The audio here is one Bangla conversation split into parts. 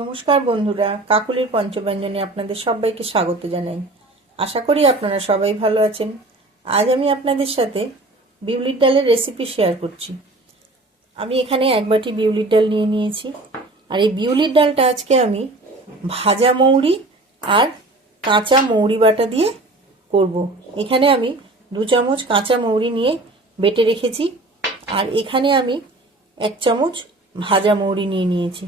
নমস্কার বন্ধুরা, কাকুলির পঞ্চব্যঞ্জনে আপনাদের সবাইকে স্বাগত জানাই। আশা করি আপনারা সবাই ভালো আছেন। আজ আমি আপনাদের সাথে বিউলির ডালের রেসিপি শেয়ার করছি। আমি এখানে এক বাটি বিউলির ডাল নিয়ে নিয়েছি। আর এই বিউলির ডালটা আজকে আমি ভাজা মৌরি আর কাঁচা মৌরি বাটা দিয়ে করব। এখানে আমি 2 চামচ কাঁচা মৌরি নিয়ে বেটে রেখেছি, আর এখানে আমি 1 চামচ ভাজা মৌরি নিয়ে নিয়েছি।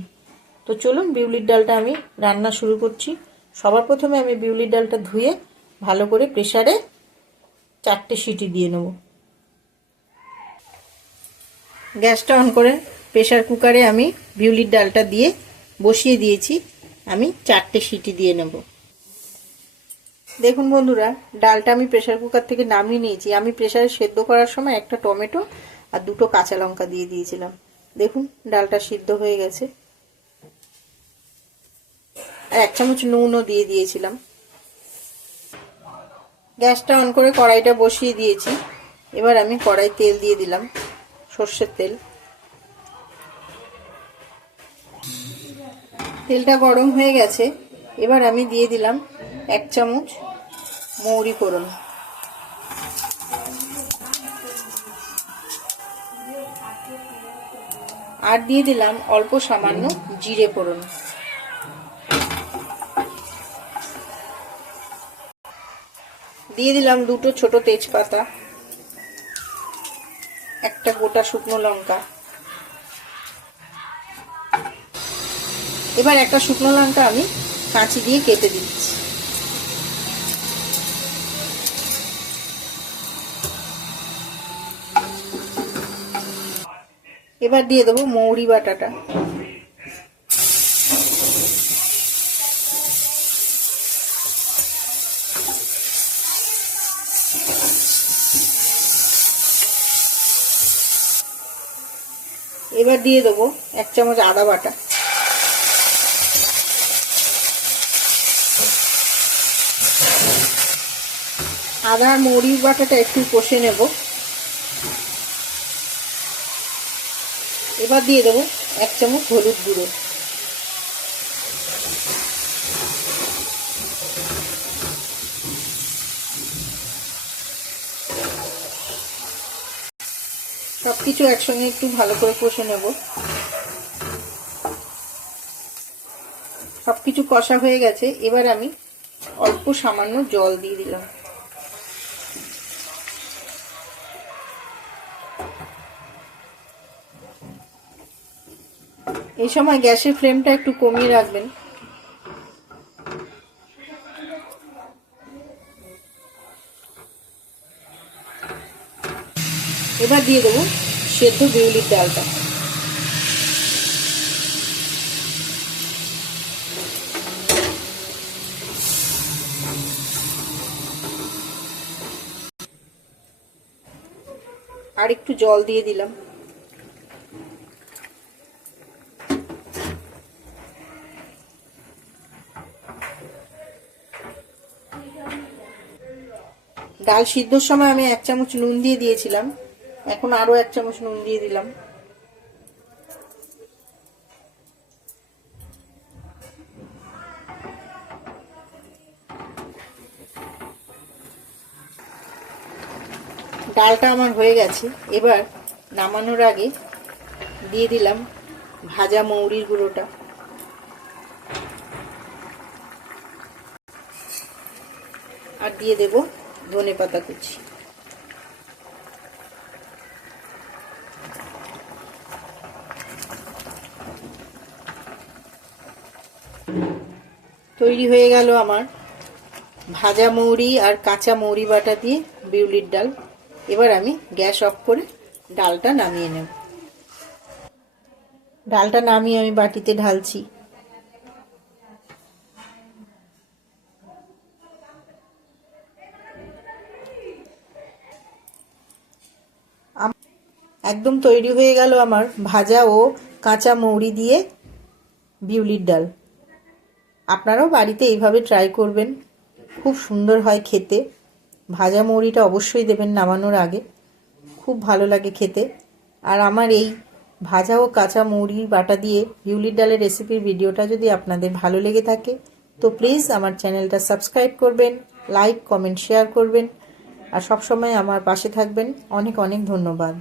তো চলুন বিউলির ডালটা আমি রান্না শুরু করছি। সবার প্রথমে আমি বিউলির ডালটা ধুয়ে ভালো করে প্রেসারে 4টে সিটি দিয়ে নেব। গ্যাসটা অন করে প্রেসার কুকারে আমি বিউলির ডালটা দিয়ে বসিয়ে দিয়েছি। আমি 4টে সিটি দিয়ে নেব। দেখুন বন্ধুরা, ডালটা আমি প্রেসার কুকার থেকে নামিয়ে নিয়েছি। আমি প্রেসারে সেদ্ধ করার সময় একটা টমেটো আর 2টো কাঁচা লঙ্কা দিয়ে দিয়েছিলাম। দেখুন ডালটা সিদ্ধ হয়ে গেছে। আর 1 চামচ নুনও দিয়ে দিয়েছিলাম। গ্যাসটা অন করে কড়াইটা বসিয়ে দিয়েছি। এবার আমি কড়াই তেল দিয়ে দিলাম, সর্ষের তেল। তেলটা গরম হয়ে গেছে। এবার আমি দিয়ে দিলাম 1 চামচ মৌরি ফোড়ন। আর দিয়ে দিলাম অল্প সামান্য জিরে ফোড়ন। দিয়ে দিলাম 2টো ছোট তেজপাতা, একটা গোটা শুকনো লঙ্কা। এবার একটা শুকনো লঙ্কা আমি কাঁচি দিয়ে কেটে দিচ্ছি। এবার দিয়ে দেবো মৌরি বাটাটা। এবার দিয়ে দেবো 1 চামচ আদা বাটা। আদা আর মৌরি বাটাটা একটু কষে নেব। এবার দিয়ে দেবো 1 চামচ হলুদ গুঁড়ো। সবকিছু একসঙ্গে একটু ভালো করে কষে নেব। সবকিছু কষা হয়ে গেছে। এবার আমি অল্প সামান্য জল দিয়ে দিলাম। এই সময় গ্যাসের ফ্লেমটা একটু কমিয়ে রাখবেন। এবার দিয়ে দেবো সেদ্ধ বিউলির ডালটা। আর একটু জল দিয়ে দিলাম। ডাল সিদ্ধর সময় আমি 1 চামচ নুন দিয়ে দিয়েছিলাম। এখন আরো 1 চামচ নুন দিয়ে দিলাম। ডালটা আমার হয়ে গেছে। এবার নামানোর আগে দিয়ে দিলাম ভাজা মৌরির গুঁড়োটা। আর দিয়ে দেব ধনেপাতা কুচি। তৈরি হয়ে গেল আমার ভাজা মৌরি আর কাঁচা মৌরি বাটা দিয়ে বিউলির ডাল। এবার আমি গ্যাস অফ করে ডালটা নামিয়ে নেব। ডালটা নামিয়ে আমি বাটিতে ঢালছি। একদম তৈরি হয়ে গেল আমার ভাজা ও কাঁচা মৌরি দিয়ে বিউলির ডাল। আপনারাও বাড়িতে এইভাবে ট্রাই করবেন, খুব সুন্দর হয় খেতে। ভাজা মৌরিটা অবশ্যই দেবেন নামানোর আগে, খুব ভালো লাগে খেতে। আর আমার এই ভাজা ও কাঁচা মৌরি বাটা দিয়ে বিউলির ডালের রেসিপির ভিডিওটা যদি আপনাদের ভালো লেগে থাকে তো প্লিজ আমার চ্যানেলটা সাবস্ক্রাইব করবেন, লাইক, কমেন্ট, শেয়ার করবেন আর সবসময় আমার পাশে থাকবেন। অনেক অনেক ধন্যবাদ।